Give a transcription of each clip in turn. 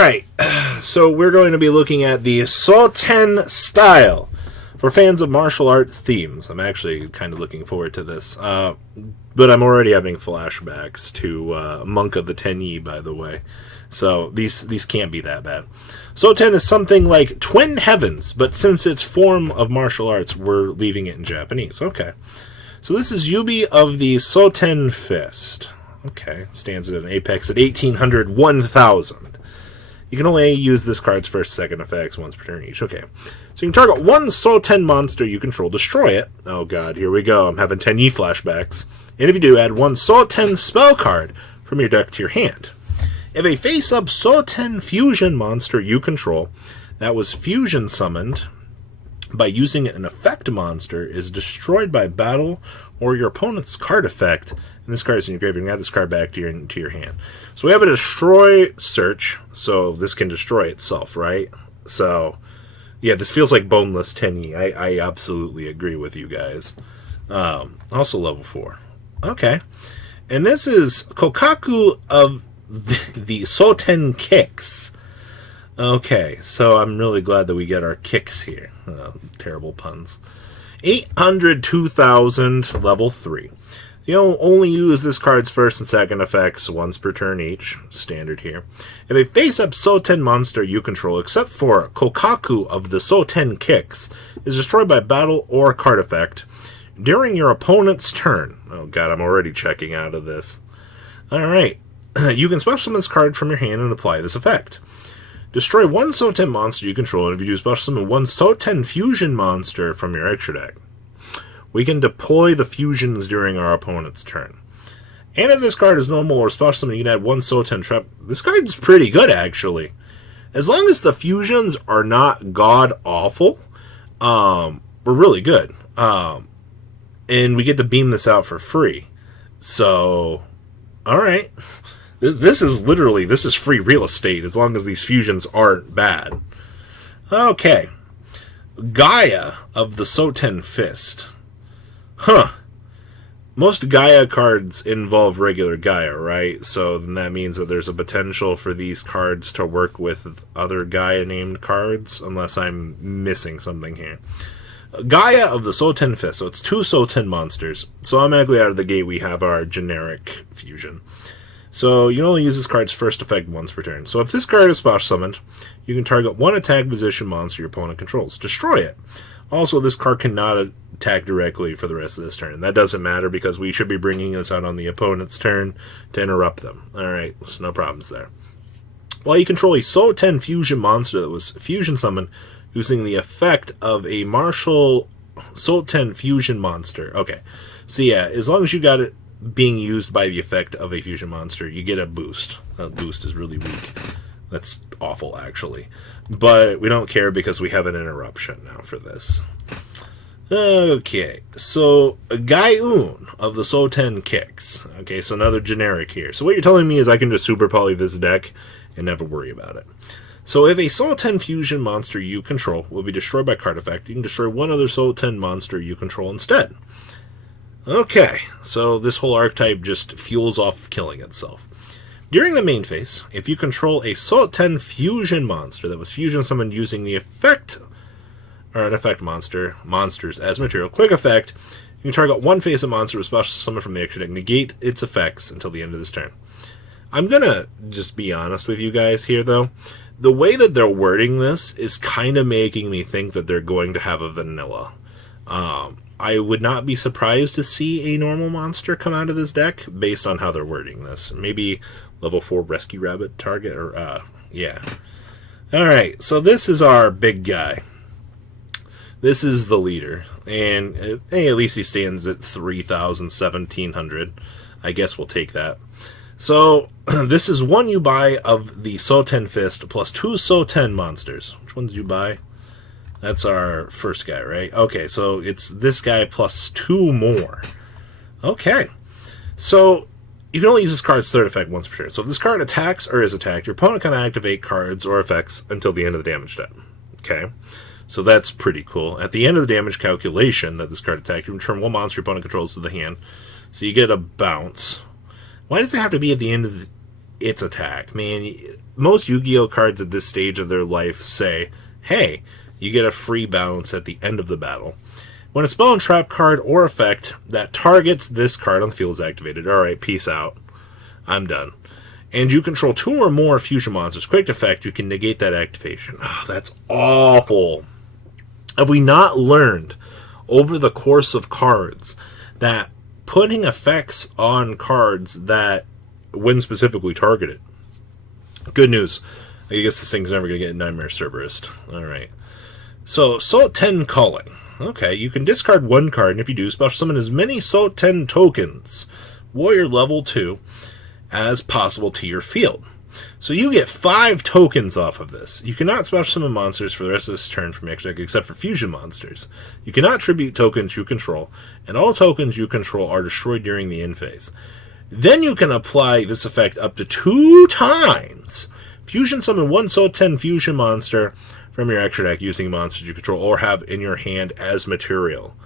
Alright, so we're going to be looking at the Soten style for fans of martial art themes. I'm actually kind of looking forward to this, but I'm already having flashbacks to Monk of the Tenyi, by the way. So these can't be that bad. Soten is something like Twin Heavens, but since it's form of martial arts, we're leaving it in Japanese. Okay. So this is Yubi of the Soten Fist. Okay, stands at an apex at 1800, 1000. You can only use this card's first, second effects once per turn each. Okay, so you can target one Soten monster you control, destroy it. Oh god, here we go. I'm having Tenyi flashbacks. And if you do, add one Soten spell card from your deck to your hand. If a face-up Soten fusion monster you control that was fusion summoned by using an effect monster is destroyed by battle or your opponent's card effect, and this card is in your graveyard, you can add this card back to your hand. So we have a destroy search, so this can destroy itself, right? So, yeah, this feels like Boneless Tenyi. I absolutely agree with you guys. Also level 4. Okay. And this is Kokaku of the Soten Kicks. Okay, so I'm really glad that we get our kicks here. Terrible puns. 800, 2000, level 3. You'll only use this card's first and second effects once per turn each. Standard here. If a face-up Soten monster you control, except for Kokaku of the Soten Kicks, is destroyed by battle or card effect during your opponent's turn. Oh god, I'm already checking out of this. Alright. You can special summon this card from your hand and apply this effect. Destroy one Soten monster you control, and if you do special summon one Soten fusion monster from your extra deck. We can deploy the fusions during our opponent's turn. And if this card is normal or special summon, you can add one Soten trap. This card's pretty good, actually. As long as the fusions are not god-awful, we're really good. And we get to beam this out for free. So, alright. This is free real estate, as long as these fusions aren't bad. Okay. Gaia of the Soten Fist. Huh. Most Gaia cards involve regular Gaia, right? So then that means that there's a potential for these cards to work with other Gaia-named cards, unless I'm missing something here. Gaia of the Soten Fist. So it's 2 Soten monsters. So automatically out of the gate we have our generic fusion. So you can only use this card's first effect once per turn. So if this card is special summoned, you can target one attack position monster your opponent controls. Destroy it. Also, this card cannot attack directly for the rest of this turn. That doesn't matter because we should be bringing this out on the opponent's turn to interrupt them. Alright, so no problems there. While you control a Soten fusion monster that was fusion summoned using the effect of a martial Soten fusion monster. Okay, so yeah, as long as you got it being used by the effect of a fusion monster, you get a boost. A boost is really weak. That's awful, actually. But we don't care because we have an interruption now for this. Okay, so Gaiun of the Soten Kicks. Okay, so another generic here. So what you're telling me is I can just super poly this deck and never worry about it. So if a Soten fusion monster you control will be destroyed by card effect, you can destroy one other Soten monster you control instead. Okay, so this whole archetype just fuels off killing itself. During the main phase, if you control a Soten fusion monster that was fusion summoned using the effect, or an effect monsters as material, quick effect, you can target one face-up monster with special summon from the extra deck, negate its effects until the end of this turn. I'm gonna just be honest with you guys here, though. The way that they're wording this is kind of making me think that they're going to have a vanilla. I would not be surprised to see a normal monster come out of this deck based on how they're wording this. Maybe level 4 Rescue Rabbit target, or, yeah. Alright, so this is our big guy. This is the leader, and hey, at least he stands at 3,000, 1,700. I guess we'll take that. So, this is one you buy of the Soten Fist, plus 2 Soten monsters. Which one did you buy? That's our first guy, right? Okay, so it's this guy plus 2 more. Okay. So, you can only use this card's third effect once per turn. So if this card attacks or is attacked, your opponent can activate cards or effects until the end of the damage step. Okay? So that's pretty cool. At the end of the damage calculation that this card attacked, you return one monster your opponent controls to the hand. So you get a bounce. Why does it have to be at the end of the... its attack. Man, most Yu-Gi-Oh cards at this stage of their life say, hey, you get a free bounce at the end of the battle. When a spell and trap card or effect that targets this card on the field is activated, alright, peace out. I'm done. And you control 2 or more fusion monsters. Quick effect, you can negate that activation. Oh, that's awful. Have we not learned over the course of cards that putting effects on cards that, when specifically targeted, good news, I guess this thing's never going to get Nightmare Cerberus. Alright. So, Soul 10 Culling. Okay, you can discard 1 card, and if you do, special summon as many Soul 10 tokens, Warrior level 2, as possible to your field. So you get 5 tokens off of this. You cannot special summon monsters for the rest of this turn from your extra deck except for fusion monsters. You cannot tribute tokens you control, and all tokens you control are destroyed during the end phase. Then you can apply this effect up to 2 times. Fusion summon 1 Soul 10 fusion monster from your extra deck using monsters you control or have in your hand as material.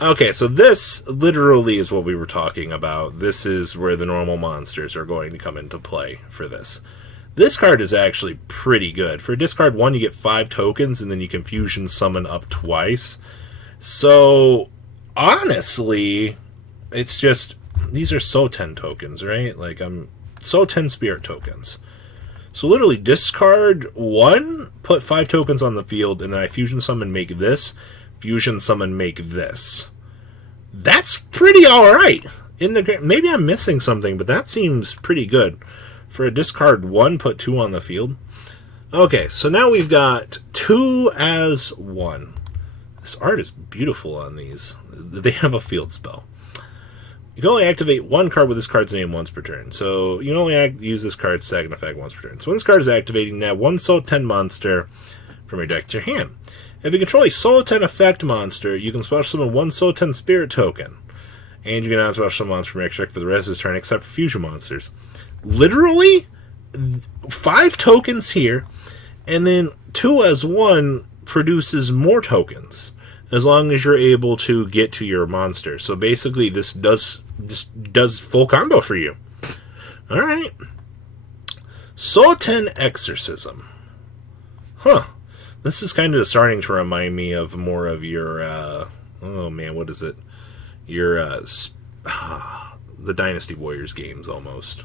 Okay, so this literally is what we were talking about. This is where the normal monsters are going to come into play for this. This card is actually pretty good. For discard 1, you get 5 tokens, and then you can fusion summon up twice. So, honestly, it's just, these are Soul 10 tokens, right? Like, Soul 10 spirit tokens. So literally discard 1, put 5 tokens on the field, and then I fusion summon make this, fusion summon make this. That's pretty alright. Maybe I'm missing something, but that seems pretty good. For a discard 1, put 2 on the field. Okay, so now we've got 2 as 1. This art is beautiful on these. They have a field spell. You can only activate 1 card with this card's name once per turn. So you can only use this card's second effect once per turn. So when this card is activating, now 1 Soul 10 monster from your deck to your hand. If you control a Soul 10 effect monster, you can special summon 1 Soul 10 spirit token. And you can not special summon monsters from your extra deck for the rest of this turn except for fusion monsters. Literally, 5 tokens here, and then 2 as 1 produces more tokens as long as you're able to get to your monster. So basically, this does full combo for you. All right. Soul 10 Exorcism. Huh. This is kind of starting to remind me of more of your, oh man, what is it? Your, the Dynasty Warriors games almost.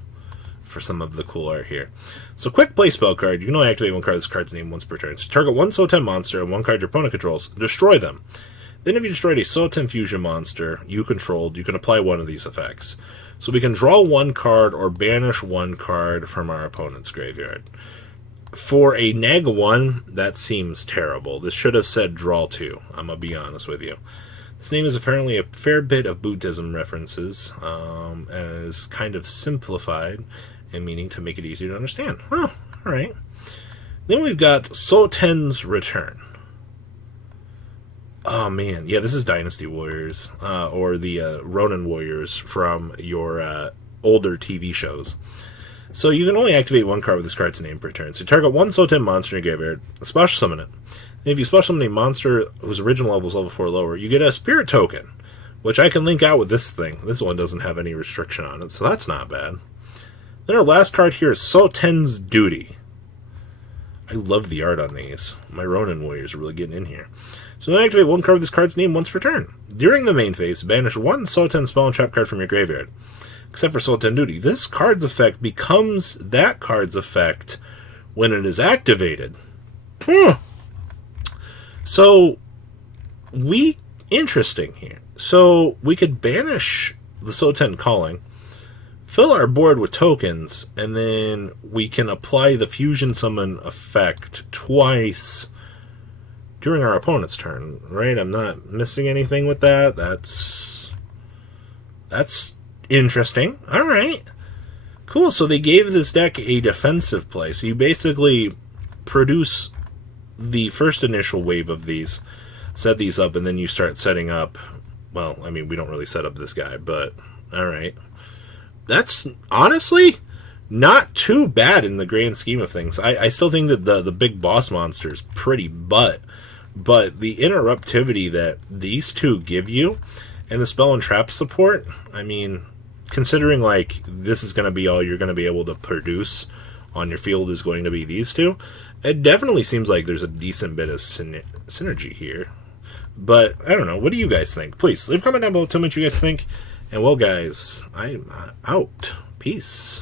For some of the cool art here. So quick play spell card. You can only activate 1 card of this card's name once per turn. So target 1 Soul 10 monster and 1 card your opponent controls. Destroy them. Then if you destroyed a Soul 10 fusion monster you controlled, you can apply one of these effects. So we can draw 1 card or banish 1 card from our opponent's graveyard. For a neg 1, that seems terrible. This should have said draw 2. I'm going to be honest with you. This name is apparently a fair bit of Buddhism references, as kind of simplified and meaning to make it easier to understand. Oh, alright. Then we've got Soul 10's Return. Oh man, yeah, this is Dynasty Warriors, or the Ronin Warriors from your older TV shows. So you can only activate 1 card with this card's name per turn. So you target 1 Soul 10 monster in your graveyard, special summon it. And if you special summon a monster whose original level is level 4 or lower, you get a spirit token, which I can link out with this thing. This one doesn't have any restriction on it, so that's not bad. Then our last card here is Soul 10's Duty. I love the art on these. My Ronin Warriors are really getting in here. So then activate 1 card with this card's name once per turn. During the main phase, banish 1 Soul 10 spell and trap card from your graveyard. Except for Soul 10 Duty. This card's effect becomes that card's effect when it is activated. So, interesting here. So, we could banish the Soul 10 Calling, fill our board with tokens, and then we can apply the Fusion Summon effect twice during our opponent's turn, right? I'm not missing anything with that. That's interesting. Alright. Cool, so they gave this deck a defensive play. So you basically produce the first initial wave of these, set these up, and then you start setting up, well, I mean, we don't really set up this guy, but alright. That's honestly not too bad in the grand scheme of things. I still think that the big boss monster is pretty but the interruptivity that these two give you and the spell and trap support, I mean, considering like this is going to be all you're going to be able to produce on your field is going to be these two, it definitely seems like there's a decent bit of synergy here. But I don't know. What do you guys think? Please leave a comment down below. Tell me what you guys think. And well, guys, I'm out. Peace.